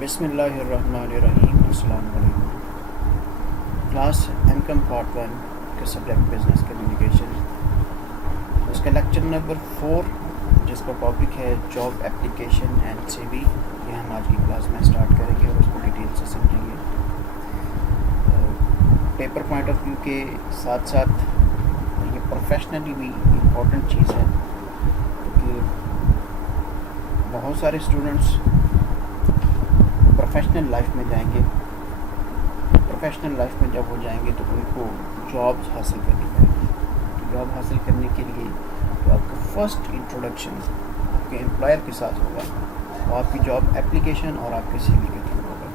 بسم اللہ الرحمن الرحیم. السلام علیکم. کلاس ایم کم پارٹ 1 کا سبجیکٹ بزنس کمیونیکیشن، اس کا لیکچر نمبر 4 جس کا ٹاپک ہے جاب اپلیکیشن اینڈ سی وی. یہ ہم آج کی کلاس میں اسٹارٹ کریں گے اور اس کو ڈیٹیل سے سمجھیں گے. پیپر پوائنٹ آف ویو کے ساتھ ساتھ یہ پروفیشنلی بھی امپورٹنٹ چیز ہے، کیونکہ بہت سارے اسٹوڈنٹس پروفیشنل لائف میں جائیں گے. پروفیشنل لائف میں جب وہ جائیں گے تو ان کو جابس حاصل کرنی پڑے گی. جاب حاصل کرنے کے لیے تو آپ کا فرسٹ انٹروڈکشن آپ کے امپلائر کے ساتھ ہوگا، وہ آپ کی جاب اپلیکیشن اور آپ کے سی وی کے تھرو ہوگا.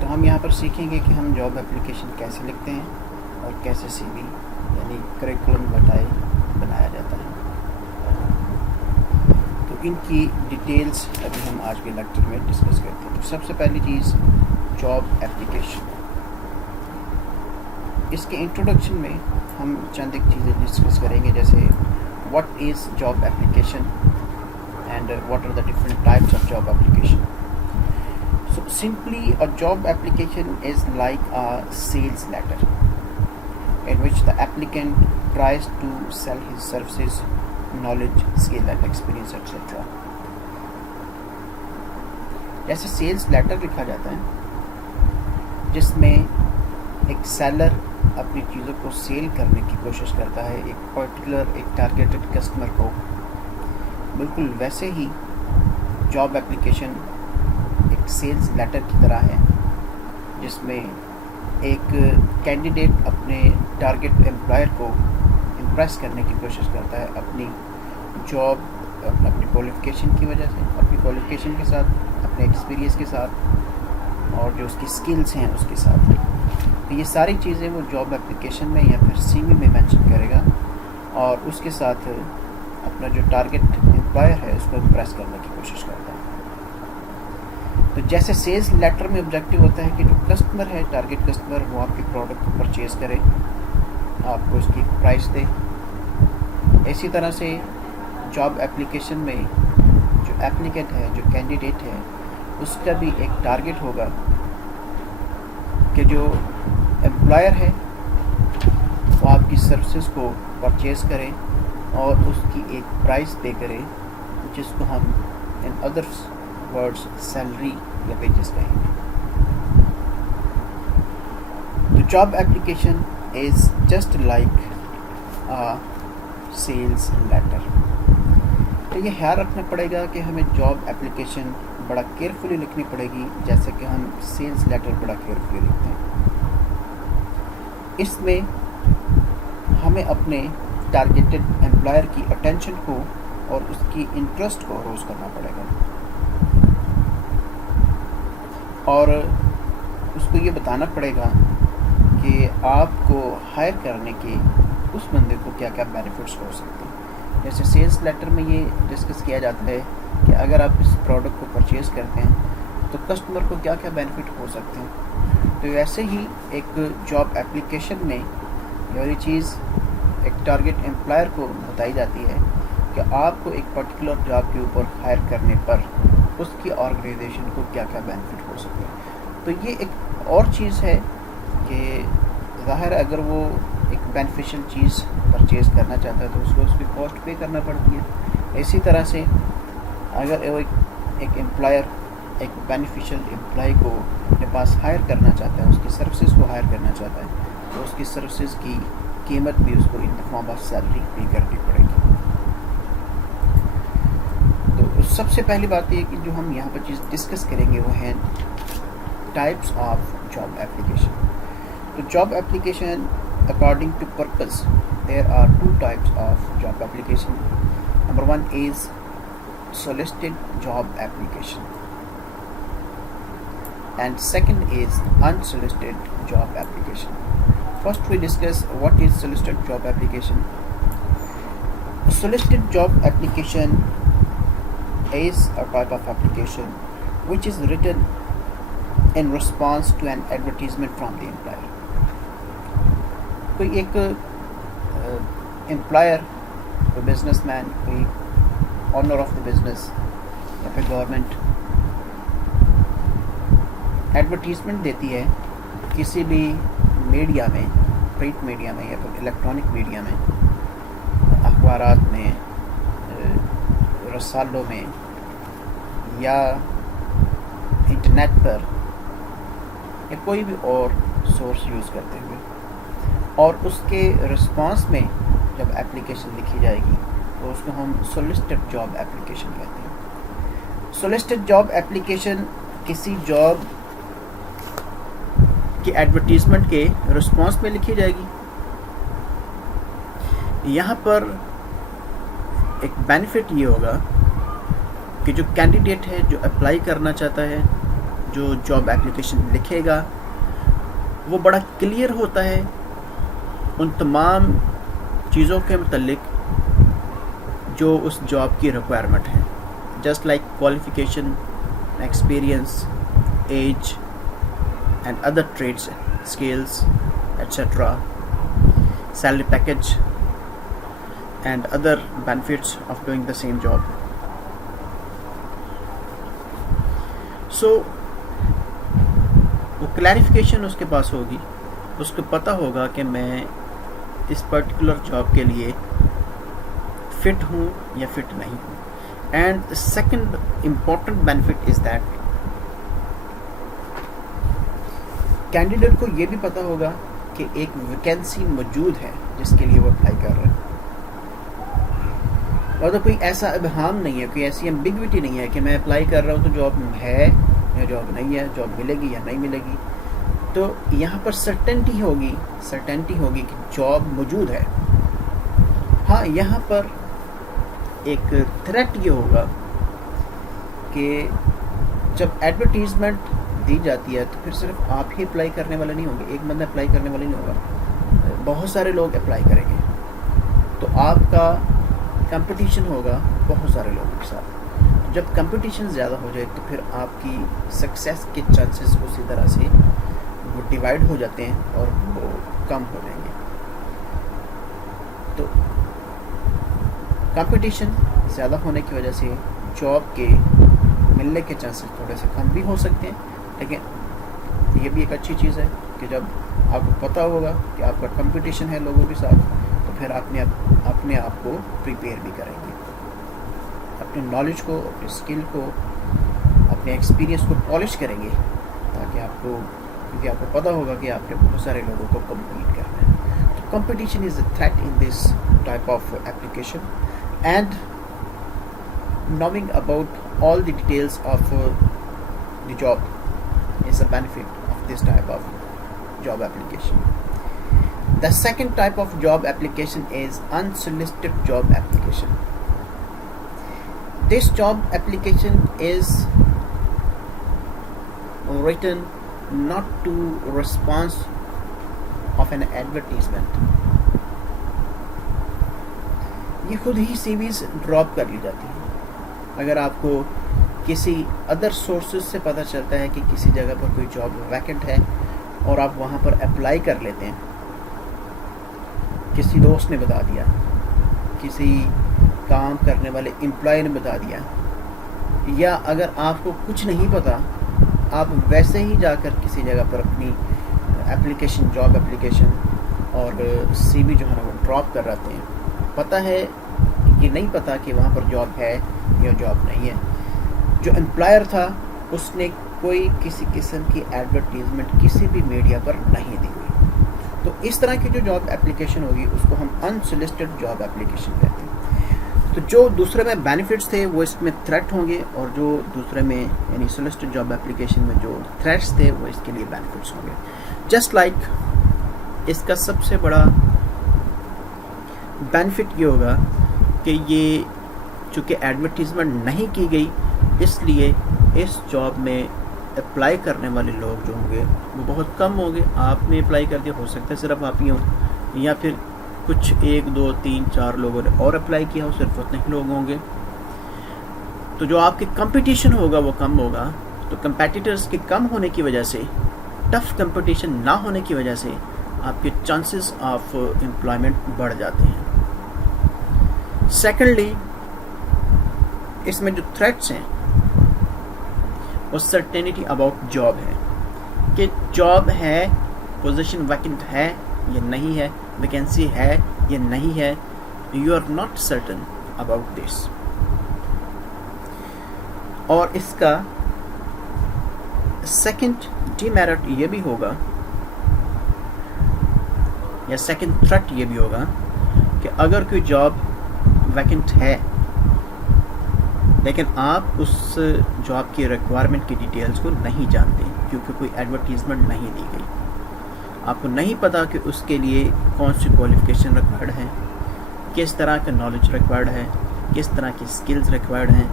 تو ہم یہاں پر سیکھیں گے کہ ہم جاب اپلیکیشن کیسے لکھتے ہیں اور کیسے سی وی یعنی کریکولم وٹائے بنایا جاتا ہے. تو ان کی ڈیٹیلز ابھی ہم آج کے لیکچر میں ڈسکس کرتے ہیں. تو سب سے پہلی چیز جاب اپلیکیشن. اس کے انٹروڈکشن میں ہم چند ایک چیزیں ڈسکس کریں گے، جیسے what is job application and what are the different types of job application. So simply a job application is like a sales letter in which the applicant tries to sell his services, knowledge, skill and experience etc. جیسے sales letter لکھا جاتا ہے جس میں ایک seller اپنی چیزوں کو سیل کرنے کی کوشش کرتا ہے ایک پرٹیکولر ایک ٹارگیٹڈ کسٹمر کو، بالکل ویسے ہی جاب اپلیکیشن ایک سیلز لیٹر کی طرح ہے جس میں ایک کینڈیڈیٹ اپنے ٹارگیٹ امپلائر کو امپریس کرنے کی کوشش کرتا ہے اپنی جاب اپنی کوالیفیکیشن کی وجہ سے، اپنی کوالیفیکیشن کے ساتھ، اپنے ایکسپیرینس کے ساتھ اور جو اس کی سکلز ہیں اس کے ساتھ. تو یہ ساری چیزیں وہ جاب اپلیکیشن میں یا پھر سی وی میں مینشن کرے گا اور اس کے ساتھ اپنا جو ٹارگیٹ امپلائر ہے اس کو امپریس کرنے کی کوشش کرتا ہے. تو جیسے سیلز لیٹر میں آبجیکٹیو ہوتا ہے کہ جو کسٹمر ہے ٹارگیٹ کسٹمر وہ آپ کے پروڈکٹ کو پرچیز کرے، آپ کو اس کی پرائس دے، اسی طرح سے جاب اپلیکیشن میں جو اپلیکینٹ ہے جو کینڈیڈیٹ ہے اس کا بھی ایک ٹارگیٹ ہوگا کہ جو امپلائر ہے وہ آپ کی سروسز کو پرچیز کرے اور اس کی ایک پرائس پے کرے جس کو ہم ان ادرس ورڈز سیلری یا ویجز کہیں گے. تو job application is just like sales letter. تو یہ خیال رکھنا پڑے گا کہ ہمیں جاب اپلیکیشن بڑا کیئرفلی لکھنی پڑے گی جیسے کہ ہم سیلز لیٹر بڑا کیئرفلی لکھتے ہیں. اس میں ہمیں اپنے ٹارگیٹڈ امپلائر کی اٹینشن کو اور اس کی انٹرسٹ کو اروز کرنا پڑے گا اور اس کو یہ بتانا پڑے گا کہ آپ کو ہائر کرنے کے اس بندے کو کیا کیا بینیفٹس ہو سکتے ہیں. جیسے سیلز لیٹر میں یہ ڈسکس کیا جاتا ہے کہ اگر آپ اس پروڈکٹ کو پرچیز کرتے ہیں تو کسٹمر کو کیا کیا بینیفٹ ہو سکتے ہیں. تو ایسے ہی ایک جاب اپلیکیشن میں یہ چیز ایک ٹارگیٹ امپلائر کو بتائی جاتی ہے کہ آپ کو ایک پرٹیکولر جاب کے اوپر ہائر کرنے پر اس کی آرگنائزیشن کو کیا کیا بینیفٹ ہو سکتے ہیں. تو یہ ایک اور چیز ہے کہ ظاہر اگر وہ ایک بینیفیشل چیز پرچیز کرنا چاہتا ہے تو اس کو اس کی کاسٹ پے کرنا پڑتی ہے. اسی طرح سے اگر وہ ایک امپلائر ایک بینیفیشل امپلائی کو اپنے پاس ہائر کرنا چاہتا ہے، اس کی سروسز کو ہائر کرنا چاہتا ہے تو اس کی سروسز کی قیمت بھی اس کو ان دا فارم آف سیلری پے کرنی پڑے گی. تو سب سے پہلی بات یہ کہ جو ہم یہاں پر چیز ڈسکس کریں گے وہ ہیں ٹائپس آف جاب اپلیکیشن. تو job application according to purpose there are two types of job application. Number one is solicited job application and second is unsolicited job application. First we discuss what is solicited job application. Solicited job application is a type of application which is written in response to an advertisement from the employer. کوئی ایک employer, کوئی business man, کوئی owner of the business یا پھر government advertisement دیتی ہے کسی بھی میڈیا میں، پرنٹ میڈیا میں یا پھر الیکٹرانک میڈیا میں، اخبارات میں، رسالوں میں یا انٹرنیٹ پر یا کوئی بھی اور سورس یوز کرتے ہوئے، اور اس کے رسپانس میں جب اپلیکیشن لکھی جائے گی تو اس کو ہم سولیسٹڈ جاب اپلیکیشن کہتے ہیں۔ سولیسٹڈ جاب اپلیکیشن کسی جاب کی ایڈورٹیزمنٹ کے رسپانس میں لکھی جائے گی۔ یہاں پر ایک بینیفٹ یہ ہوگا کہ جو کینڈیڈیٹ ہے، جو اپلائی کرنا چاہتا ہے، جو جاب اپلیکیشن لکھے گا، وہ بڑا کلیئر ہوتا ہے ان تمام چیزوں کے متعلق جو اس جاب کی ریکوائرمنٹ ہے، just like qualification, experience, age and other traits, skills etcetera, salary package and other benefits of doing the same job. So وہ کلیریفیکیشن اس کے پاس ہوگی، اس کو پتہ ہوگا کہ میں اس پرٹیکولر جاب کے لیے فٹ ہوں یا فٹ نہیں ہوں۔ And second important benefit is that candidate کو یہ بھی پتہ ہوگا کہ ایک ویکینسی موجود ہے جس کے لیے وہ اپلائی کر رہے ہیں، اور تو کوئی ایسا ابہام نہیں ہے، کوئی ایسی ایمبیگوٹی نہیں ہے کہ میں اپلائی کر رہا ہوں تو جاب ہے یا جاب نہیں ہے، جاب ملے گی یا نہیں ملے گی۔ تو یہاں پر سرٹنٹی ہوگی کہ جاب موجود ہے۔ ہاں، یہاں پر ایک تھریٹ یہ ہوگا کہ جب ایڈورٹیزمنٹ دی جاتی ہے تو پھر صرف آپ ہی اپلائی کرنے والے نہیں ہوں گے، ایک بندہ اپلائی کرنے والے نہیں ہوگا، بہت سارے لوگ اپلائی کریں گے، تو آپ کا کمپٹیشن ہوگا بہت سارے لوگوں کے ساتھ۔ جب کمپٹیشن زیادہ ہو جائے تو پھر آپ کی سکسیس کے چانسز اسی طرح سے وہ ڈیوائڈ ہو جاتے ہیں اور وہ کم ہو جائیں گے۔ تو کمپٹیشن زیادہ ہونے کی وجہ سے جاب کے ملنے کے چانسز تھوڑے سے کم بھی ہو سکتے ہیں، لیکن یہ بھی ایک اچھی چیز ہے کہ جب آپ کو پتہ ہوگا کہ آپ کا کمپٹیشن ہے لوگوں کے ساتھ، تو پھر اپنے آپ کو پریپیئر بھی کریں گے، اپنے نالج کو، اپنے اسکل کو، اپنے ایکسپیرینس کو پالش کریں گے، تاکہ کیونکہ آپ کو پتہ ہوگا کہ آپ نے بہت سارے لوگوں کو کمپیٹ کرنا ہے۔ تو competition is a threat in this type of application, and knowing about all the details of the job is a benefit of this type of job application. The second type of job application is unsolicited job application. This job application is written not to response of an advertisement. یہ خود ہی سی ویز drop کر لی جاتی ہے۔ اگر آپ کو کسی ادر سورسز سے پتہ چلتا ہے کہ کسی جگہ پر کوئی جاب ویکنٹ ہے اور آپ وہاں پر اپلائی کر لیتے ہیں، کسی دوست نے بتا دیا، کسی کام کرنے والے امپلائی نے بتا دیا، یا اگر آپ کو کچھ نہیں پتہ، آپ ویسے ہی جا کر کسی جگہ پر اپنی اپلیکیشن، جاب اپلیکیشن اور سی وی جو ہے نا وہ ڈراپ کر رہتے ہیں، پتہ ہے یہ نہیں پتہ کہ وہاں پر جاب ہے یا جاب نہیں ہے۔ جو امپلائر تھا اس نے کوئی کسی قسم کی ایڈورٹیزمنٹ کسی بھی میڈیا پر نہیں دی ہوئی، تو اس طرح کی جو جاب اپلیکیشن ہوگی اس کو ہم انسولیسٹڈ جاب اپلیکیشن کہتے ہیں۔ تو جو دوسرے میں بینیفٹس تھے وہ اس میں تھریٹ ہوں گے، اور جو دوسرے میں یعنی سولیسٹڈ جاب اپلیکیشن میں جو تھریٹس تھے وہ اس کے لیے بینیفٹس ہوں گے۔ جسٹ لائک اس کا سب سے بڑا بینیفٹ یہ ہوگا کہ یہ چونکہ ایڈورٹیزمنٹ نہیں کی گئی، اس لیے اس جاب میں اپلائی کرنے والے لوگ جو ہوں گے وہ بہت کم ہوں گے۔ آپ نے اپلائی کر دیا، ہو سکتا ہے صرف آپ ہی ہوں، یا پھر کچھ 1 2 3 4 لوگوں نے اور اپلائی کیا ہو، صرف اتنے ہی لوگ ہوں گے۔ تو جو آپ کے کمپٹیشن ہوگا وہ کم ہوگا، تو کمپیٹیٹرز کے کم ہونے کی وجہ سے، ٹف کمپٹیشن نہ ہونے کی وجہ سے آپ کے چانسز آف امپلائمنٹ بڑھ جاتے ہیں۔ سیکنڈلی، اس میں جو تھریٹس ہیں وہ سرٹینٹی اباؤٹ جاب ہے، کہ جاب ہے, پوزیشن ویکنٹ ہے یا نہیں ہے, ویکینسی ہے یا نہیں ہے, you are not certain about this. اور اس کا سیکنڈ ڈی میرٹ یہ بھی ہوگا یا سیکنڈ تھریٹ یہ بھی ہوگا کہ اگر کوئی جاب ویکنٹ ہے لیکن آپ اس جاب کی ریکوائرمنٹ کی ڈیٹیلز کو نہیں جانتے کیونکہ کوئی ایڈورٹیزمنٹ نہیں دی گئی, آپ کو نہیں پتا کہ اس کے لیے کون سی کوالیفیکیشن ریکوائرڈ ہے, کس طرح کا نالج ریکوائرڈ ہے, کس طرح کی سکلز ریکوائرڈ ہیں,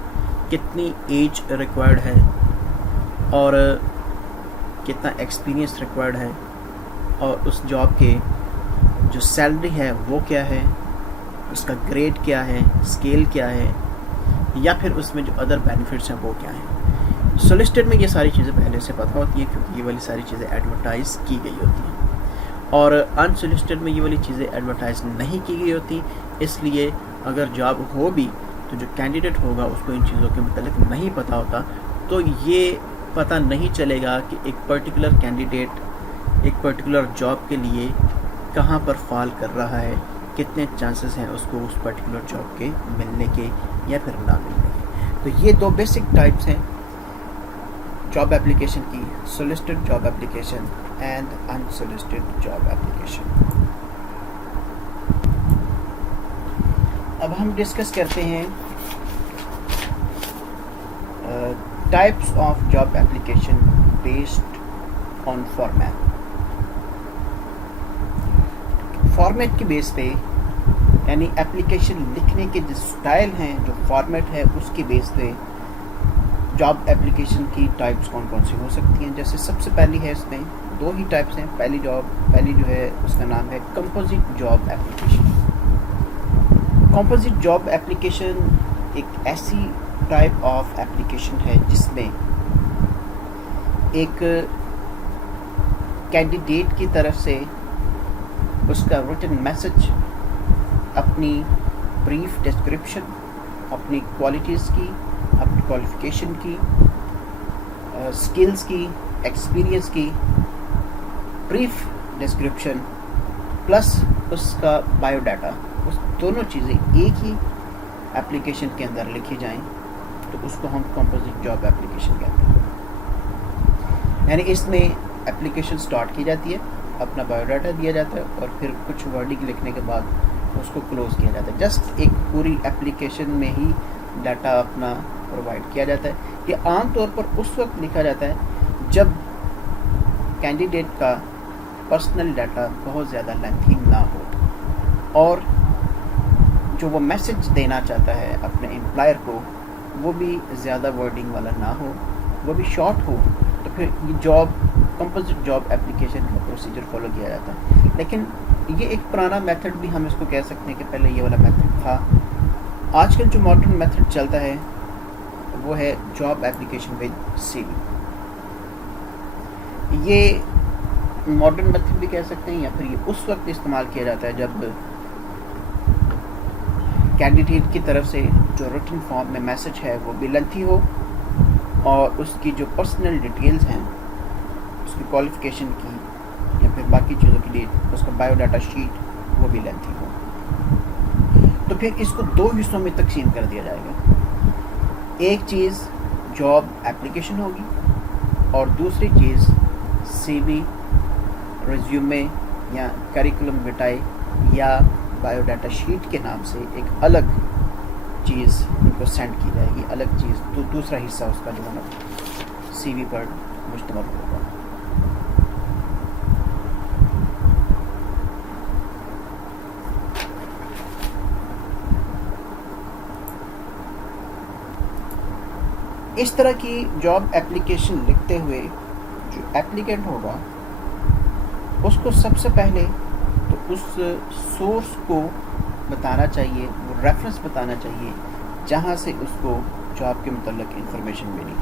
کتنی ایج ریکوائرڈ ہے اور کتنا ایکسپیرینس ریکوائرڈ ہے, اور اس جاب کے جو سیلری ہے وہ کیا ہے, اس کا گریڈ کیا ہے, اسکیل کیا ہے, یا پھر اس میں جو ادر بینیفٹس ہیں وہ کیا ہیں. سولسٹڈ میں یہ ساری چیزیں پہلے سے پتہ ہوتی ہیں کیونکہ یہ والی ساری چیزیں ایڈورٹائز کی گئی ہوتی ہیں, اور انسولسٹڈ میں یہ والی چیزیں ایڈورٹائز نہیں کی گئی ہوتی. اس لیے اگر جاب ہو بھی تو جو کینڈیڈیٹ ہوگا اس کو ان چیزوں کے متعلق نہیں پتہ ہوتا, تو یہ پتہ نہیں چلے گا کہ ایک پرٹیکولر کینڈیڈیٹ ایک پرٹیکولر جاب کے لیے کہاں پر فال کر رہا ہے, کتنے چانسز ہیں اس کو اس پرٹیکولر جاب کے ملنے کے یا پھر نہ ملنے کے. تو یہ دو بیسک ٹائپس ہیں جاب اپلیکیشن کی, solicited job application and unsolicited job application. اب ہم ڈسکس کرتے ہیں types of job application based on format. Format کی بیس پہ یعنی اپلیکیشن لکھنے کے جو سٹائل ہیں, جو فارمیٹ ہے اس کی بیس پہ جاب اپلیکیشن کی ٹائپس کون کون سی ہو سکتی ہیں. جیسے سب سے پہلی ہے, اس میں دو ہی ٹائپس ہیں. پہلی جو ہے اس کا نام ہے composite job application. Composite job application ایک ایسی ٹائپ آف اپلیکیشن ہے جس میں ایک کینڈیڈیٹ کی طرف سے اس کا ریٹن میسج, اپنی بریف ڈسکرپشن, اپنی کوالٹیز کی, اپنی کوالیفیکیشن کی, سکلز کی, ایکسپیرینس کی بریف ڈسکرپشن پلس اس کا بایو ڈاٹا, اس دونوں چیزیں ایک ہی اپلیکیشن کے اندر لکھی جائیں تو اس کو ہم کمپوزٹ جاب اپلیکیشن کہتے ہیں. یعنی اس میں اپلیکیشن سٹارٹ کی جاتی ہے, اپنا بایو ڈاٹا دیا جاتا ہے اور پھر کچھ ورڈنگ لکھنے کے بعد اس کو کلوز کیا جاتا ہے. جسٹ ایک پوری اپلیکیشن میں ہی ڈاٹا اپنا پرووائڈ کیا جاتا ہے. یہ عام طور پر اس وقت لکھا جاتا ہے جب کینڈیڈیٹ کا پرسنل ڈاٹا بہت زیادہ لینتھی نہ ہو اور جو وہ میسج دینا چاہتا ہے اپنے امپلائر کو وہ بھی زیادہ ورڈنگ والا نہ ہو, وہ بھی شارٹ ہو. تو پھر یہ کمپوزٹ جاب اپلیکیشن کا پروسیجر فالو کیا جاتا ہے. لیکن یہ ایک پرانا میتھڈ بھی ہم اس کو کہہ سکتے ہیں کہ پہلے یہ والا میتھڈ تھا. آج کل جو ماڈرن میتھڈ چلتا ہے وہ ہے جاب اپلیکیشن ود سی وی. یہ ماڈرن میتھڈ بھی کہہ سکتے ہیں یا پھر یہ اس وقت استعمال کیا جاتا ہے جب کینڈیڈیٹ کی طرف سے جو ریٹن فارم میں میسج ہے وہ بھی لینتھی ہو اور اس کی جو پرسنل ڈیٹیلز ہیں, اس کی کوالیفیکیشن کی یا پھر باقی چیزوں کے لیے اس کا بایو ڈاٹا شیٹ وہ بھی لینتھی ہو. تو پھر اس کو دو حصوں میں تقسیم کر دیا جائے گا. ایک چیز جاب اپلیکیشن ہوگی اور دوسری چیز سی وی, ریزیومے یا کریکولم وٹائی یا بایو ڈاٹا شیٹ کے نام سے ایک الگ چیز ان کو سینڈ کی جائے گی, الگ چیز. تو دوسرا حصہ اس کا جو ہے سی وی پر مشتمل ہوگا. اس طرح کی جاب اپلیکیشن لکھتے ہوئے جو اپلیکینٹ ہوگا اس کو سب سے پہلے تو اس سورس کو بتانا چاہیے, وہ ریفرنس بتانا چاہیے جہاں سے اس کو جاب کے متعلق انفارمیشن ملی.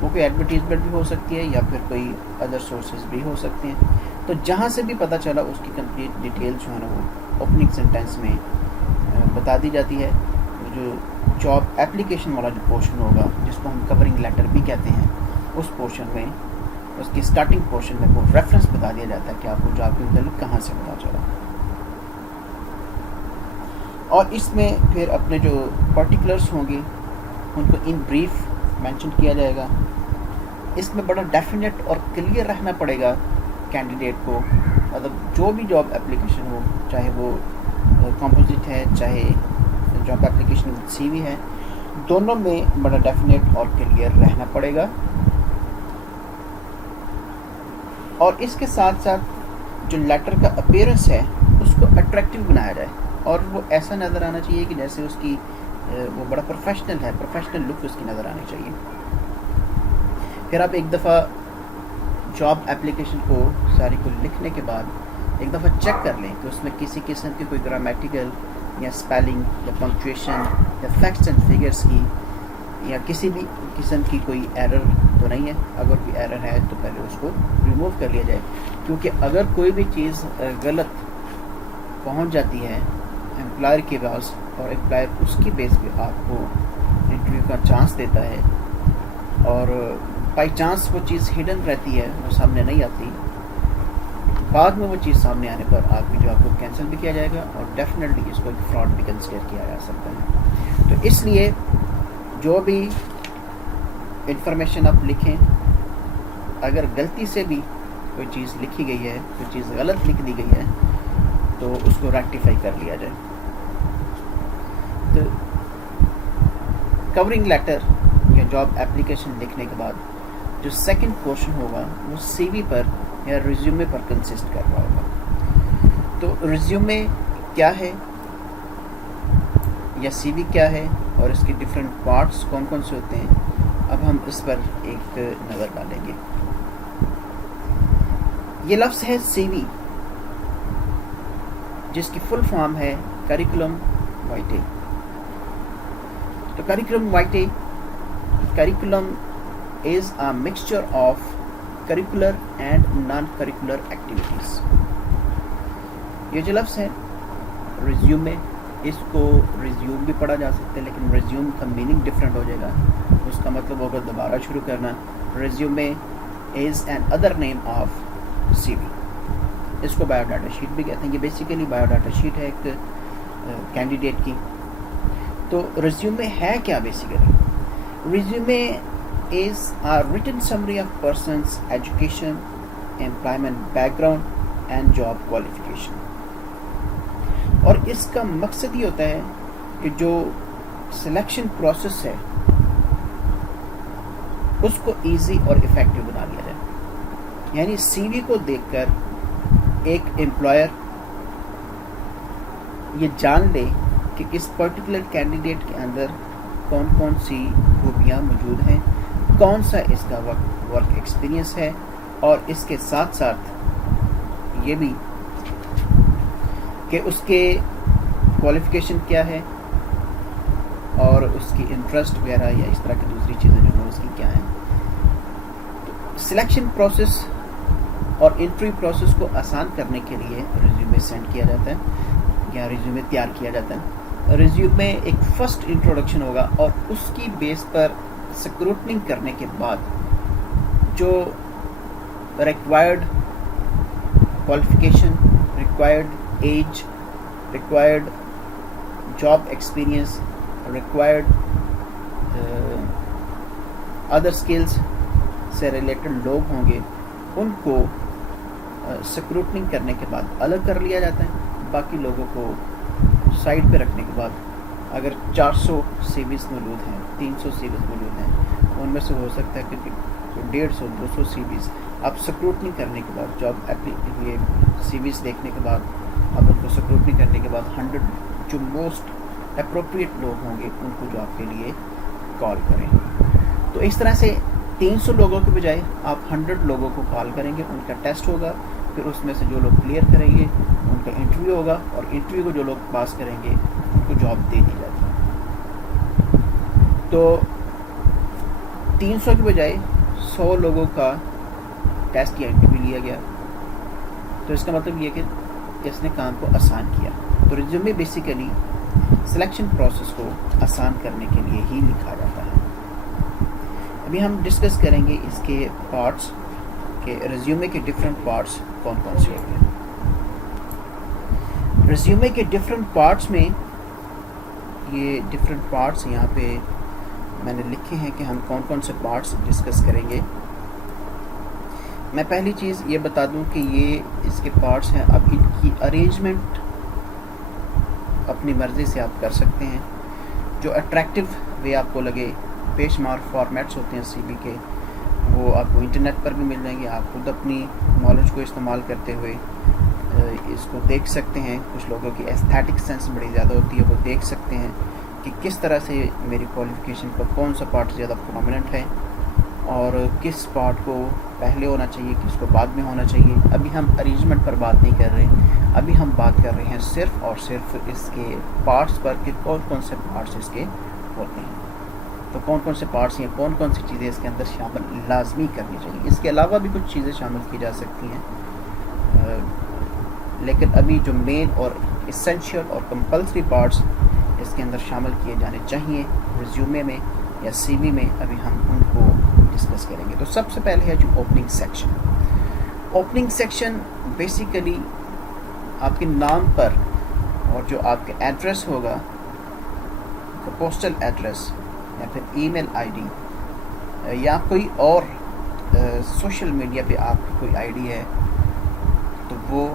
وہ کوئی ایڈورٹیزمنٹ بھی ہو سکتی ہے یا پھر کوئی ادر سورسز بھی ہو سکتے ہیں. تو جہاں سے بھی پتہ چلا اس کی کمپلیٹ ڈیٹیل جو ہے نا وہ اوپننگ سینٹینس میں بتا دی جاتی ہے. جو جاب اپلیکیشن والا جو پورشن ہوگا جس کو ہم کورنگ لیٹر بھی کہتے ہیں, اس پورشن میں اس کی اسٹارٹنگ پورشن میں وہ ریفرنس بتا دیا جاتا ہے کہ آپ کو جاب کے متعلق کہاں سے پتا چلا. اور اس میں پھر اپنے جو پرٹیکولرس ہوں گے ان کو ان بریف مینشن کیا جائے گا. اس میں بڑا ڈیفینیٹ اور کلیئر رہنا پڑے گا کینڈیڈیٹ کو, مطلب جو بھی جاب اپلیکیشن ہو, چاہے وہ کمپوزٹ ہے چاہے جاب اپلیکیشن سی وی ہے, دونوں میں بڑا ڈیفینیٹ اور کلیئر رہنا پڑے گا. اور اس کے ساتھ ساتھ جو لیٹر کا اپیئرنس ہے اس کو اٹریکٹیو بنایا جائے, اور وہ ایسا نظر آنا چاہیے کہ جیسے اس کی وہ بڑا پروفیشنل ہے, پروفیشنل لک اس کی نظر آنی چاہیے. پھر آپ ایک دفعہ جاب اپلیکیشن کو ساری کو لکھنے کے بعد ایک دفعہ چیک کر لیں کہ اس میں کسی قسم کی کوئی گرامیٹیکل یا اسپیلنگ یا پنکچویشن یا فیکٹس اینڈ فگرس کی یا کسی بھی قسم کی کوئی ایرر تو نہیں ہے. اگر کوئی ایرر ہے تو پہلے اس کو ریموو کر لیا جائے, کیونکہ اگر کوئی بھی چیز غلط پہنچ جاتی ہے امپلائر کے پاس اور امپلائر اس کی بیس پہ آپ کو انٹرویو کا چانس دیتا ہے اور بائی چانس وہ چیز ہڈن رہتی ہے, وہ سامنے نہیں آتی, بعد میں وہ چیز سامنے آنے پر آپ کی جاب کو کینسل بھی کیا جائے گا اور ڈیفینیٹلی اس کو ایک فراڈ بھی کنسیڈر کیا جا سکتا ہے. تو اس لیے جو بھی انفارمیشن آپ لکھیں, اگر غلطی سے بھی کوئی چیز لکھی گئی ہے, کوئی چیز غلط لکھ دی گئی ہے, تو اس کو ریکٹیفائی کر لیا جائے. تو کورنگ لیٹر یا جاب اپلیکیشن لکھنے کے بعد جو سیکنڈ پورشن ہوگا وہ سی وی پر یا ریزیومے پر کنسسٹ کر رہا ہوگا. تو ریزیومے کیا ہے یا سی وی کیا ہے اور اس کے ڈفرینٹ پارٹس کون کون سے ہوتے ہیں, اب ہم اس پر ایک نظر ڈالیں گے. یہ لفظ ہے سی وی, جس کی فل فارم ہے کریکولم وائٹے. تو curriculum vitae, curriculum is a mixture of curricular and non-curricular activities. یہ جو لفظ ہے ریزیومے, اس کو ریزیوم بھی پڑھا جا سکتا ہے, لیکن ریزیوم کا میننگ ڈفرینٹ ہو جائے گا. اس کا مطلب ہوگا دوبارہ شروع کرنا. Resume is an other name of C V. اس کو بایو ڈاٹا شیٹ بھی کہتے ہیں. یہ بیسیکلی بایو ڈاٹا شیٹ ہے ایک کینڈیڈیٹ کی. تو ریزیومے ہے کیا basically? Resume is a written summary of person's education, employment background and job qualification. اور اس کا مقصد یہ ہوتا ہے کہ جو سلیکشن پروسیس ہے اس کو ایزی اور افیکٹو بنا لیا جائے. یعنی سی وی کو دیکھ کر ایک امپلائر یہ جان لے کہ اس پرٹیکولر کینڈیڈیٹ کے اندر کون کون سی خوبیاں موجود ہیں, کون سا اس کا ورک ایکسپیرینس ہے, اور اس کے ساتھ ساتھ یہ بھی کہ اس کے کوالیفیکیشن کیا ہے اور اس کی انٹرسٹ وغیرہ یا اس طرح کی دوسری چیزیں جو ہیں اس کی کیا ہیں. سلیکشن پروسیس اور انٹرویو پروسیس کو آسان کرنے کے لیے ریزیومے سینڈ کیا جاتا ہے یا ریزیومے تیار کیا جاتا ہے. ریزیومے ایک فرسٹ انٹروڈکشن ہوگا اور اس کی بیس پر سکروٹنگ کرنے کے بعد جو required qualification, required age, required job experience, required other skills سے ریلیٹڈ لوگ ہوں گے, ان کو سکروٹنگ کرنے کے بعد الگ کر لیا جاتا ہے. باقی لوگوں کو سائڈ پہ رکھنے کے بعد اگر 400 سی ویز موجود ہیں, 300 سی ویز موجود ہیں, ان میں سے ہو سکتا ہے کہ 150-200 سی ویز آپ سکروٹنی کرنے کے بعد, جاب یہ سی ویز دیکھنے کے بعد آپ ان کو سکروٹنی کرنے کے بعد 100 جو موسٹ اپروپریٹ لوگ ہوں گے ان کو جاب کے لیے کال کریں. تو اس طرح سے 300 لوگوں کے بجائے آپ 100 لوگوں کو کال کریں گے, ان کا ٹیسٹ ہوگا, پھر اس میں سے جو لوگ کلیئر کریں گے ان کا انٹرویو ہوگا, اور انٹرویو کو جو لوگ پاس کریں گے ان کو جاب دے دی جاتی ہے. تو 300 کے بجائے 100 لوگوں کا ٹیسٹ یا انٹرویو لیا گیا, تو اس کا مطلب یہ کہ اس نے کام کو آسان کیا. تو ریزیومے بیسیکلی سلیکشن پروسیس کو آسان کرنے کے لیے ہی لکھا جاتا ہے. ابھی ہم ڈسکس کریں گے اس کے پارٹس. کہ ریزیومے کے ڈفرینٹ پارٹس کون کون سے ہوتے ہیں. ریزیومے کے ڈفرینٹ پارٹس میں یہ ڈفرینٹ پارٹس یہاں پہ میں نے لکھے ہیں کہ ہم کون کون سے پارٹس ڈسکس کریں گے. میں پہلی چیز یہ بتا دوں کہ یہ اس کے پارٹس ہیں. اب ان کی ارینجمنٹ اپنی مرضی سے آپ کر سکتے ہیں جو اٹریکٹیو وے آپ کو لگے. بے شمار فارمیٹس ہوتے ہیں سی وی کے, وہ آپ کو انٹرنیٹ پر بھی مل جائیں گے. آپ خود اپنی نالج کو استعمال کرتے ہوئے اس کو دیکھ سکتے ہیں. کچھ لوگوں کی ایستھیٹک سینس بڑی زیادہ ہوتی ہے, وہ دیکھ سکتے ہیں کہ کس طرح سے میری کوالیفیکیشن کا کون سا پارٹ زیادہ پرومیننٹ ہے اور کس پارٹ کو پہلے ہونا چاہیے, کس کو بعد میں ہونا چاہیے. ابھی ہم ارینجمنٹ پر بات نہیں کر رہے, ابھی ہم بات کر رہے ہیں صرف اور صرف اس کے پارٹس پر کہ کون کون سے پارٹس اس کے ہوتے ہیں. تو کون کون سے پارٹس ہیں, کون کون سی چیزیں اس کے اندر شامل لازمی کرنی چاہیے. اس کے علاوہ بھی کچھ چیزیں شامل کی جا سکتی ہیں, لیکن ابھی جو مین اور اسینشیل اور کمپلسری پارٹس اس کے اندر شامل کیے جانے چاہیے ریزیومے میں یا سی وی میں, ابھی ہم ان کو ڈسکس کریں گے. تو سب سے پہلے ہے جو opening section. Opening section basically آپ کے نام پر اور جو آپ کا ایڈریس ہوگا, پوسٹل ایڈریس یا پھر ای میل آئی ڈی یا کوئی اور سوشل میڈیا پہ آپ کی کوئی آئی ڈی ہے تو وہ,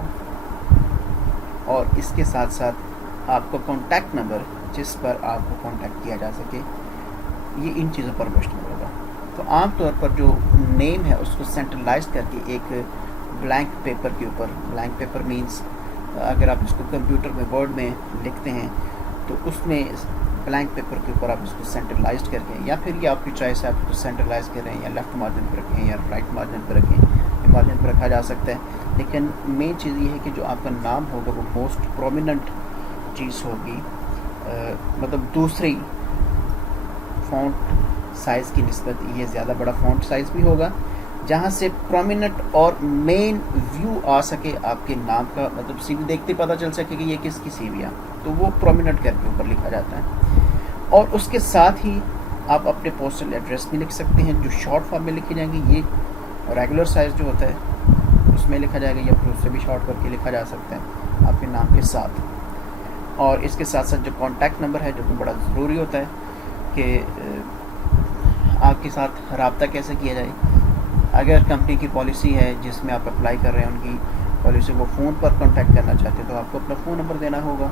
اور اس کے ساتھ ساتھ آپ کا کانٹیکٹ نمبر جس پر آپ کو کانٹیکٹ کیا جا سکے, یہ ان چیزوں پر مشتمل ہوگا. تو عام طور پر جو نیم ہے اس کو سینٹرلائز کر کے ایک بلینک پیپر کے اوپر, بلینک پیپر مینس اگر آپ اس کو کمپیوٹر میں ورڈ میں لکھتے ہیں تو اس میں بلینک پیپر کے اوپر آپ اس کو سینٹرلائز کر کے, یا پھر یہ آپ کی چوائس ہے, آپ اس کو سینٹرلائز کریں یا لیفٹ مارجن پہ رکھیں یا رائٹ مارجن پہ رکھیں, مارجن پہ رکھا جا سکتا ہے. لیکن مین چیز یہ ہے کہ جو آپ کا نام ہوگا وہ موسٹ پرومیننٹ چیز ہوگی, مطلب دوسری فونٹ سائز کی نسبت یہ زیادہ بڑا فونٹ سائز بھی ہوگا جہاں سے پرومیننٹ اور مین ویو آ سکے آپ کے نام کا, مطلب سی وی دیکھتے پتہ چل سکے کہ یہ کس کی سی وی ہے, تو وہ پرومیننٹ کر کے اوپر لکھا جاتا ہے. اور اس کے ساتھ ہی آپ اپنے پوسٹل ایڈریس بھی لکھ سکتے ہیں جو شارٹ فارم میں لکھی جائیں گے. یہ ریگولر سائز جو ہوتا ہے اس میں لکھا جائے گا یا پھر اس سے بھی شارٹ کر کے لکھا جا سکتا ہے آپ کے نام کے ساتھ. اور اس کے ساتھ ساتھ جو کانٹیکٹ نمبر ہے جو کہ بڑا ضروری ہوتا ہے کہ آپ کے ساتھ رابطہ کیسے کیا جائے. اگر کمپنی کی پالیسی ہے جس میں آپ اپلائی کر رہے ہیں ان کی پالیسی کو فون پر کانٹیکٹ کرنا چاہتے ہیں تو آپ کو اپنا فون نمبر دینا ہوگا.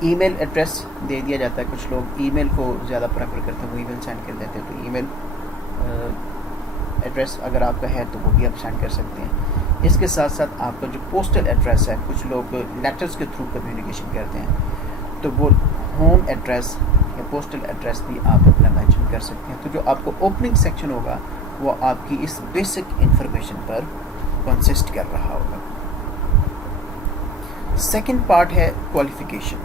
ای میل ایڈریس دے دیا جاتا ہے, کچھ لوگ ای میل کو زیادہ پریفر کرتے ہیں, وہ ای میل سینڈ کر دیتے ہیں. تو ای میل ایڈریس اگر آپ کا ہے تو وہ بھی آپ سینڈ کر سکتے ہیں. اس کے ساتھ ساتھ آپ کا جو پوسٹل ایڈریس ہے, کچھ لوگ لیٹرز کے تھرو کمیونیکیشن کرتے ہیں تو وہ ہوم ایڈریس یا پوسٹل ایڈریس بھی آپ اپنا مینشن کر سکتے ہیں. تو جو آپ کو اوپننگ سیکشن ہوگا وہ آپ کی اس بیسک انفارمیشن پر کنسسٹ کر رہا ہوگا. سیکنڈ پارٹ ہے کوالیفیکیشن.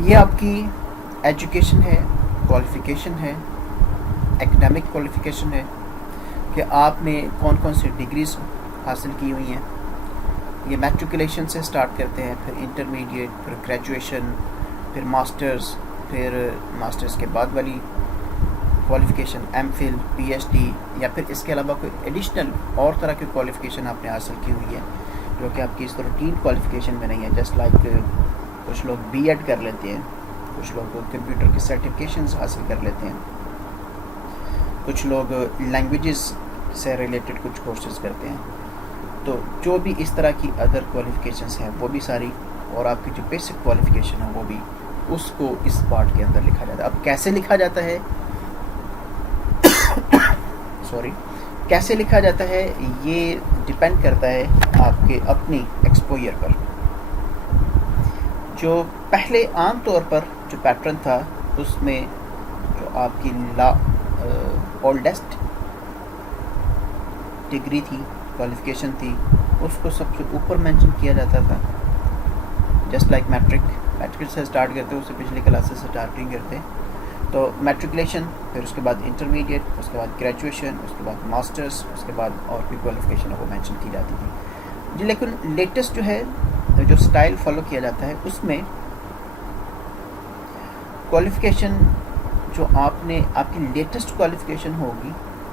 یہ آپ کی ایجوکیشن ہے, کوالیفیکیشن ہے, ایکڈیمک کوالیفیکیشن ہے کہ آپ نے کون کون سی ڈگریز حاصل کی ہوئی ہیں. یہ میٹریکولیشن سے سٹارٹ کرتے ہیں, پھر انٹرمیڈیٹ, پھر گریجویشن, پھر ماسٹرز, پھر ماسٹرز کے بعد والی qualification M Phil, P H D, یا پھر اس کے علاوہ کوئی ایڈیشنل اور طرح کی کوالیفیکیشن آپ نے حاصل کی ہوئی ہے جو کہ آپ کی اس روٹین کوالیفیکیشن میں نہیں ہے. جسٹ لائک کچھ لوگ بی ایڈ کر لیتے ہیں, کچھ لوگ کمپیوٹر کی سرٹیفکیشنز حاصل کر لیتے ہیں, کچھ لوگ لینگویجز سے ریلیٹڈ کچھ کورسز کرتے ہیں. تو جو بھی اس طرح کی ادر کوالیفیکیشنز ہیں وہ بھی ساری, اور آپ کی جو بیسک کوالیفیکیشن ہے وہ بھی, اس کو اس پارٹ کے اندر لکھا جاتا ہے. اب کیسے لکھا جاتا ہے, کیسے لکھا جاتا ہے یہ ڈیپینڈ کرتا ہے آپ کے اپنی ایکسپوئر پر. جو پہلے عام طور پر جو پیٹرن تھا اس میں جو آپ کی اولڈسٹ ڈگری تھی, کوالیفیکیشن تھی, اس کو سب سے اوپر مینشن کیا جاتا تھا. جسٹ لائک میٹرک سے اسٹارٹ کرتے, اس سے پچھلی کلاسز سے اسٹارٹ نہیں کرتے. تو میٹریکولیشن, پھر اس کے بعد انٹرمیڈیٹ, اس کے بعد گریجویشن, اس کے بعد ماسٹرز, اس کے بعد اور بھی کوالیفیکیشن وہ مینشن کی جاتی تھی. جی لیکن لیٹسٹ جو ہے جو سٹائل فالو کیا جاتا ہے اس میں کوالیفیکیشن جو آپ کی لیٹسٹ کوالیفیکیشن ہوگی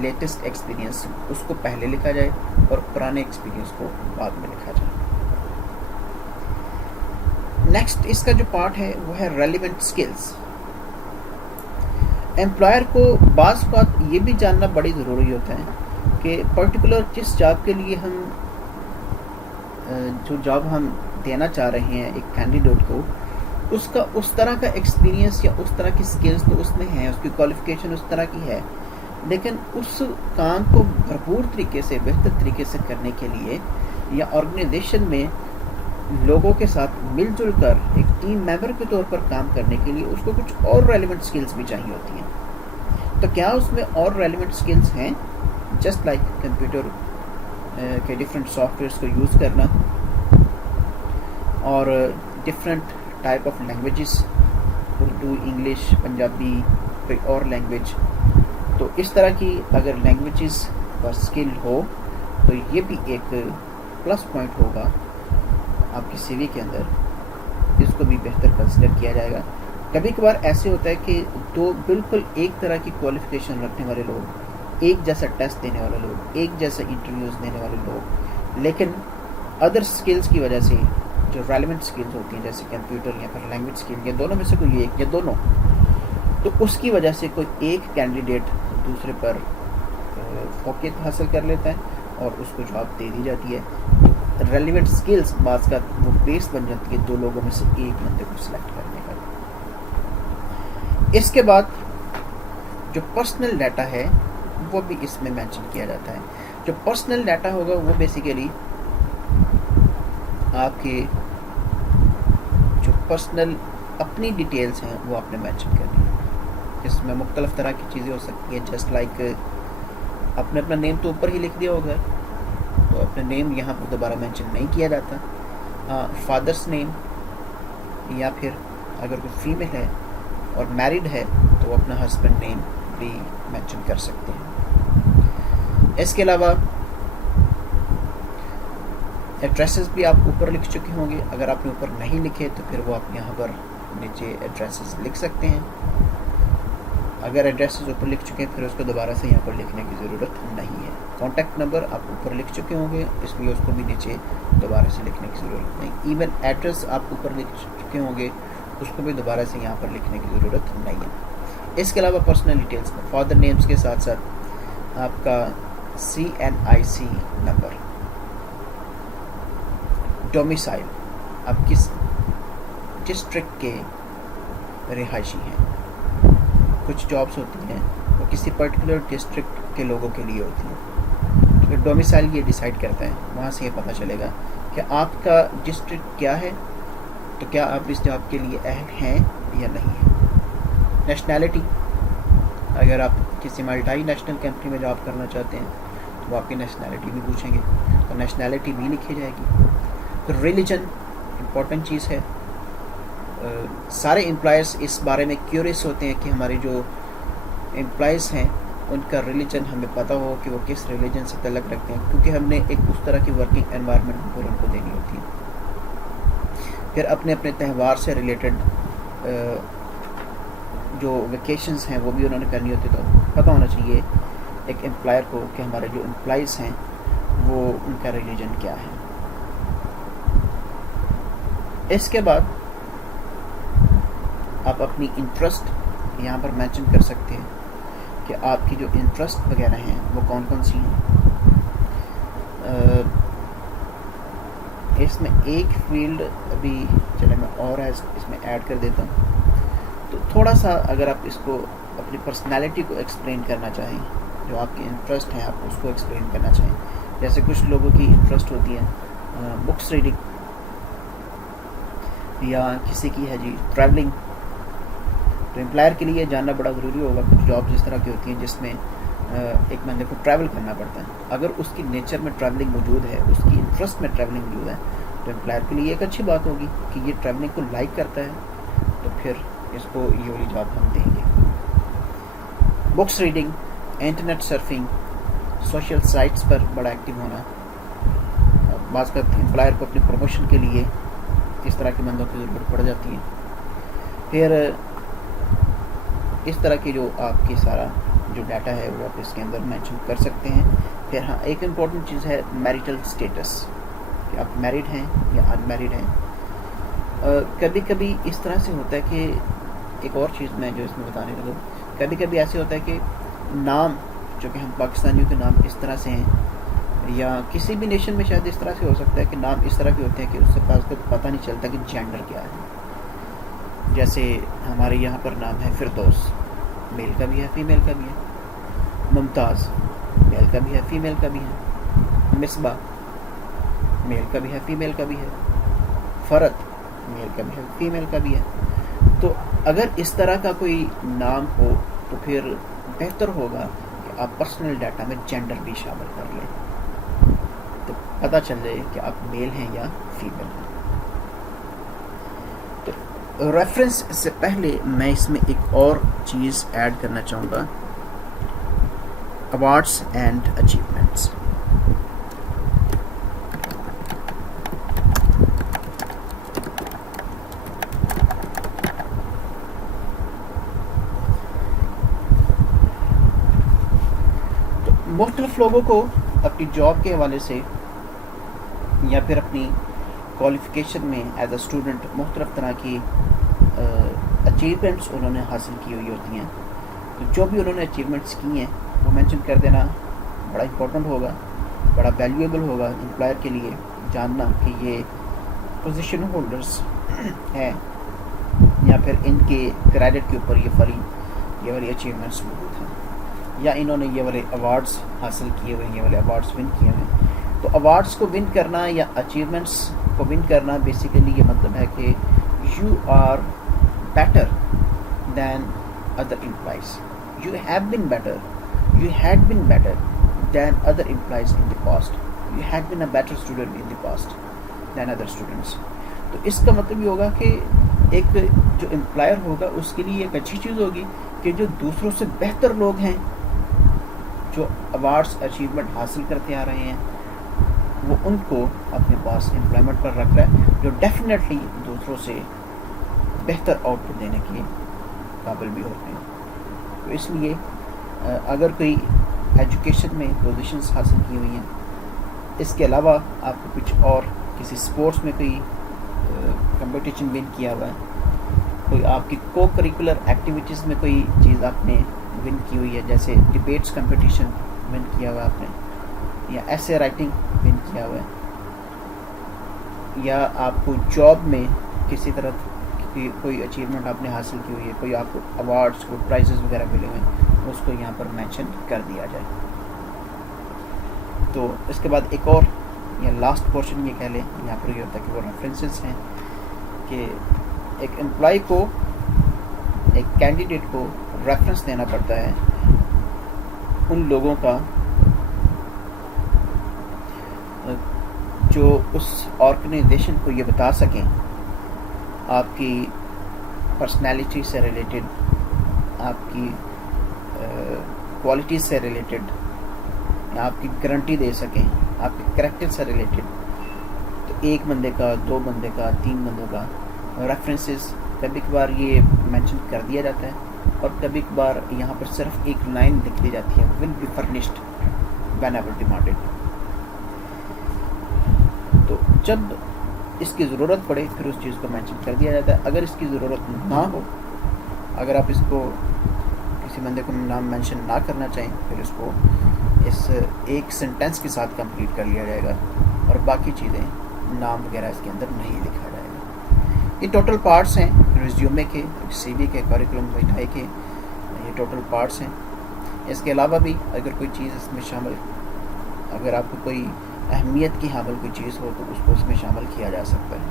لیٹسٹ ایکسپیرینس اس کو پہلے لکھا جائے اور پرانے ایکسپیرینس کو بعد میں لکھا جائے. نیکسٹ اس کا جو پارٹ ہے وہ ہے ریلیونٹ اسکلس. امپلائر کو بعض اوقات یہ بھی جاننا بڑی ضروری ہوتا ہے کہ پرٹیکولر جس جاب کے لیے ہم جو جاب ہم دینا چاہ رہے ہیں ایک کینڈیڈیٹ کو، اس کا اس طرح کا ایکسپیرینس یا اس طرح کی سکلز تو اس میں ہیں، اس کی کوالیفیکیشن اس طرح کی ہے، لیکن اس کام کو بھرپور طریقے سے بہتر طریقے سے کرنے کے لیے یا آرگنائزیشن میں لوگوں کے ساتھ مل جل کر ایک ٹیم ممبر کے طور پر کام کرنے کے لیے اس کو کچھ اور ریلیونٹ سکلز بھی چاہیے ہوتی ہیں. تو کیا اس میں اور ریلیونٹ سکلز ہیں؟ جسٹ لائک کمپیوٹر کے ڈفرینٹ سافٹ ویئرس کو یوز کرنا اور different type of languages, Urdu, English, Punjabi, کوئی اور لینگویج. تو اس طرح کی اگر لینگویجز کا اسکل ہو تو یہ بھی ایک پلس پوائنٹ ہوگا آپ کی سی وی کے اندر، اس کو بھی بہتر کنسیڈر کیا جائے گا. کبھی کبھار ایسے ہوتا ہے کہ دو بالکل ایک طرح کی کوالیفیکیشن رکھنے والے لوگ، ایک جیسا ٹیسٹ دینے والے لوگ، ایک جیسا انٹرویوز دینے والے لوگ، لیکن ادر سکلز کی وجہ سے جو ریلیونٹ سکلز ہوتی ہیں جیسے کمپیوٹر یا پھر لینگویج سکل یا دونوں میں سے کوئی ایک یا دونوں، تو اس کی وجہ سے کوئی ایک کینڈیڈیٹ دوسرے پر فوقیت حاصل کر لیتا ہے اور اس کو جاب دے دی جاتی ہے. ریلیونٹ سکلز بعض کا وہ بیس بن جاتی ہے دو لوگوں میں سے ایک بندے کو سلیکٹ کرنے کا. اس کے بعد جو پرسنل ڈیٹا ہے وہ بھی اس میں مینشن کیا جاتا ہے. جو پرسنل ڈیٹا ہوگا وہ بیسیکلی آپ کے جو پرسنل اپنی ڈیٹیلز ہیں وہ آپ نے مینشن کرنی ہے. اس میں مختلف طرح کی چیزیں ہو سکتی ہیں، جسٹ لائک آپ نے اپنا نیم تو اوپر ہی لکھ دیا ہوگا تو اپنا نیم یہاں پر دوبارہ مینشن نہیں کیا جاتا. فادرس نیم یا پھر اگر کوئی فیمیل ہے اور میریڈ ہے تو وہ اپنا ہسبینڈ نیم بھی مینشن کر سکتے ہیں. اس کے علاوہ ایڈریسز بھی آپ اوپر لکھ چکے ہوں گے، اگر آپ نے اوپر نہیں لکھے تو پھر وہ آپ یہاں پر نیچے ایڈریسز لکھ سکتے ہیں. اگر ایڈریسز اوپر لکھ چکے ہیں پھر اس کو دوبارہ سے یہاں پر لکھنے کی ضرورت نہیں ہے. کانٹیکٹ نمبر آپ اوپر لکھ چکے ہوں گے، اس لیے اس کو بھی نیچے دوبارہ سے لکھنے کی ضرورت نہیں. ایون ایڈریس آپ اوپر لکھ چکے ہوں گے، اس کو بھی دوبارہ سے یہاں پر لکھنے کی ضرورت نہیں ہے. اس کے علاوہ پرسنل ڈیٹیلز میں فادر نیمز کے ساتھ ساتھ آپ کا CNIC نمبر، ڈومیسائل، آپ کس ڈسٹرکٹ کے رہائشی ہیں. کچھ جابس ہوتی ہیں وہ کسی پرٹیکولر ڈسٹرکٹ کے لوگوں کے لیے ہوتی ہیں، تو ڈومیسائل یہ ڈیسائیڈ کرتا ہے، وہاں سے یہ پتہ چلے گا کہ آپ کا ڈسٹرکٹ کیا ہے، تو کیا آپ اس جاب کے لیے اہل ہیں یا نہیں ہیں. نیشنلٹی، اگر آپ کسی ملٹائی نیشنل کمپنی میں جاب کرنا چاہتے ہیں تو وہ آپ کی نیشنلٹی بھی پوچھیں گے، تو نیشنلٹی بھی لکھی جائے گی. پھر ریلیجن امپورٹنٹ چیز ہے. سارے امپلائرس اس بارے میں کیوریس ہوتے ہیں کہ ہمارے جو امپلائز ہیں ان کا ریلیجن ہمیں پتہ ہو کہ وہ کس ریلیجن سے تعلق رکھتے ہیں، کیونکہ ہم نے ایک اس طرح کی ورکنگ انوائرمنٹ پر ان کو دینی ہوتی ہے. پھر اپنے اپنے تہوار سے ریلیٹڈ جو ویکیشنز ہیں وہ بھی انہوں نے کرنی ہوتی، تو پتہ ہونا چاہیے ایک امپلائر کو کہ ہمارے جو امپلائز ہیں وہ ان کا ریلیجن کیا ہے. اس کے بعد آپ اپنی انٹرسٹ یہاں پر مینشن کر سکتے ہیں کہ آپ کی جو انٹرسٹ وغیرہ ہیں وہ کون کون سی ہیں. اس میں ایک فیلڈ ابھی چلے میں اور اس میں ایڈ کر دیتا ہوں. تو تھوڑا سا اگر آپ اس کو اپنی پرسنالٹی کو ایکسپلین کرنا چاہیں، جو آپ کے انٹرسٹ ہیں آپ اس کو ایکسپلین کرنا چاہیں، جیسے کچھ لوگوں کی انٹرسٹ ہوتی ہیں بکس ریڈنگ، یا کسی کی ہے جی ٹریولنگ. تو امپلائر کے لیے جاننا بڑا ضروری ہوگا. کچھ جاب اس طرح کی ہوتی ہیں جس میں ایک بندے کو ٹریول کرنا پڑتا ہے. اگر اس کی نیچر میں ٹریولنگ موجود ہے، اس کی انٹرسٹ میں ٹریولنگ موجود ہے، تو امپلائر کے لیے ایک اچھی بات ہوگی کہ یہ ٹریولنگ کو لائک کرتا ہے، تو پھر اس کو یہ والی جاب ہم دیں گے. Books reading, internet surfing, social sites پر بڑا ایکٹیو ہونا. بعض کا امپلائر کو اپنی پروموشن کے لیے اس طرح کے بندوں کی ضرورت پڑ جاتی ہے. پھر اس طرح کی جو آپ کی سارا جو ڈاٹا ہے وہ آپ اس کے اندر مینشن کر سکتے ہیں. پھر ہاں ایک امپورٹنٹ چیز ہے میریٹل اسٹیٹس، کہ آپ میرڈ ہیں یا ان میرڈ ہیں. کبھی کبھی اس طرح سے ہوتا ہے کہ ایک اور چیز میں جو اس میں بتانے لگوں، کبھی کبھی ایسے ہوتا ہے کہ نام جو کہ ہم پاکستانیوں کے نام اس طرح سے ہیں، یا کسی بھی نیشن میں شاید اس طرح سے ہو سکتا ہے کہ نام اس طرح کے ہوتے ہیں کہ اس سے پاس پتہ نہیں چلتا کہ جینڈر کیا ہے. جیسے ہمارے یہاں پر نام ہے فردوس، میل کا بھی ہے فیمیل کا بھی ہے. ممتاز میل کا بھی ہے فیمیل کا بھی ہے. مصباح میل کا بھی ہے فیمیل کا بھی ہے. فرد میل کا بھی ہے فیمیل کا بھی ہے. تو اگر اس طرح کا کوئی نام ہو تو پھر بہتر ہوگا کہ آپ پرسنل ڈاٹا میں جینڈر بھی شامل کر لیں، تو پتہ چل جائے کہ آپ میل ہیں یا فیمیل ہیں. تو ریفرنس سے پہلے میں اس میں ایک اور چیز ایڈ کرنا چاہوں گا، ایوارڈس اینڈ اچیومنٹس. مختلف لوگوں کو اپنی جاب کے حوالے سے یا پھر اپنی کوالیفیکیشن میں ایز اے اسٹوڈنٹ مختلف طرح کی اچیومنٹس انہوں نے حاصل کی ہوئی ہوتی ہیں. تو جو بھی انہوں نے اچیومنٹس کی ہیں وہ مینشن کر دینا بڑا امپورٹنٹ ہوگا، بڑا ویلیویبل ہوگا امپلائر کے لیے جاننا کہ یہ پوزیشن ہولڈرس ہیں یا پھر ان کے کریڈٹ کے اوپر یہ والی اچیومنٹس موجود ہیں، یا انہوں نے یہ والے ایوارڈس حاصل کیے ہوئے ہیں، یہ والے ایوارڈس ون کیے ہوئے ہیں. تو ایوارڈس کو ون کرنا یا اچیومنٹس کو ون کرنا بیسیکلی یہ مطلب ہے کہ you are better than other employees, you have been better, you had been better than other employees in the past, you had been a better student in the past than other students. تو اس کا مطلب یہ ہوگا کہ ایک جو employer ہوگا اس کے لیے ایک اچھی چیز ہوگی کہ جو دوسروں سے بہتر لوگ ہیں جو ایوارڈس اچیومنٹ حاصل کرتے آ رہے ہیں وہ ان کو اپنے پاس امپلائمنٹ پر رکھ رہا ہے، جو ڈیفینیٹلی دوسروں سے بہتر آؤٹ پٹ دینے کے قابل بھی ہوتے ہیں. تو اس لیے اگر کوئی ایجوکیشن میں پوزیشنز حاصل کی ہوئی ہیں، اس کے علاوہ آپ کو کچھ اور کسی اسپورٹس میں کوئی کمپٹیشن ون کیا ہوا ہے، کوئی آپ کی کو کریکولر ایکٹیویٹیز میں کوئی چیز آپ نے ون کی ہوئی ہے، جیسے ڈبیٹس کمپٹیشن ون کیا ہوا ہے آپ نے، یا ایسے رائٹنگ ون کیا ہوا ہے، یا آپ کو جاب میں کسی طرح کی کوئی اچیومنٹ آپ نے حاصل کی ہوئی ہے، کوئی آپ کو ایوارڈس کو پرائزز وغیرہ ملے ہوئے ہیں، اس کو یہاں پر مینشن کر دیا جائے. تو اس کے بعد ایک اور یا لاسٹ پورشن یہ کہہ لیں یہاں پر یہ ہوتا ہے کہ وہ ریفرنسز ہیں کہ ایک امپلائی کو، ایک کینڈیڈیٹ کو ریفرنس دینا پڑتا ہے ان لوگوں کا جو اس آرگنائزیشن کو یہ بتا سکیں آپ کی پرسنالٹی سے ریلیٹڈ، آپ کی کوالٹیز سے ریلیٹڈ، یا آپ کی گارنٹی دے سکیں آپ کے کریکٹر سے ریلیٹڈ. تو ایک بندے کا، دو بندے کا، تین بندوں کا ریفرنسز کبھی کبھار یہ مینشن کر دیا جاتا ہے، اور کبھی کبھار یہاں پر صرف ایک لائن لکھ دی جاتی ہے، will be furnished whenever demanded. تو جب اس کی ضرورت پڑے پھر اس چیز کو مینشن کر دیا جاتا ہے. اگر اس کی ضرورت نہ ہو، اگر آپ اس کو کسی بندے کو نام مینشن نہ کرنا چاہیں، پھر اس کو اس ایک سینٹینس کے ساتھ کمپلیٹ کر لیا جائے گا، اور باقی چیزیں نام وغیرہ اس کے اندر نہیں لکھا جائے گا. یہ ٹوٹل پارٹس ہیں ریزیومے کے، سی وی کے، کریکولم ویٹائی کے، یہ ٹوٹل پارٹس ہیں. اس کے علاوہ بھی اگر کوئی چیز اس میں شامل، اگر آپ کو کوئی اہمیت کی حامل کوئی چیز ہو تو اس کو اس میں شامل کیا جا سکتا ہے.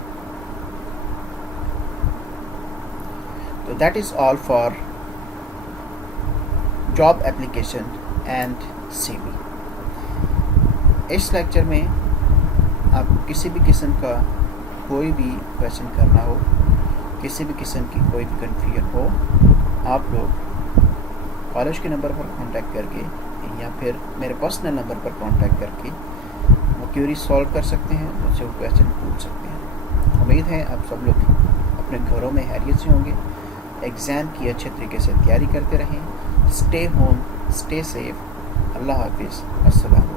تو that is all for job application and C V. اس لیکچر میں آپ کو کسی بھی قسم کا کوئی بھی کویشچن کرنا ہو، کسی بھی قسم کی کوئی بھی کنفیوژن ہو، آپ لوگ کالج کے نمبر پر کانٹیکٹ کر کے یا پھر میرے پرسنل نمبر پر کانٹیکٹ کر کے وہ کیوری سالو کر سکتے ہیں، مجھ سے وہ کویشچن پوچھ سکتے ہیں. امید ہے آپ سب لوگ اپنے گھروں میں خیریت سے ہوں گے، ایگزام کی اچھے طریقے سے تیاری کرتے رہیں. Stay home stay safe. اللہ حافظ. السلام علیکم.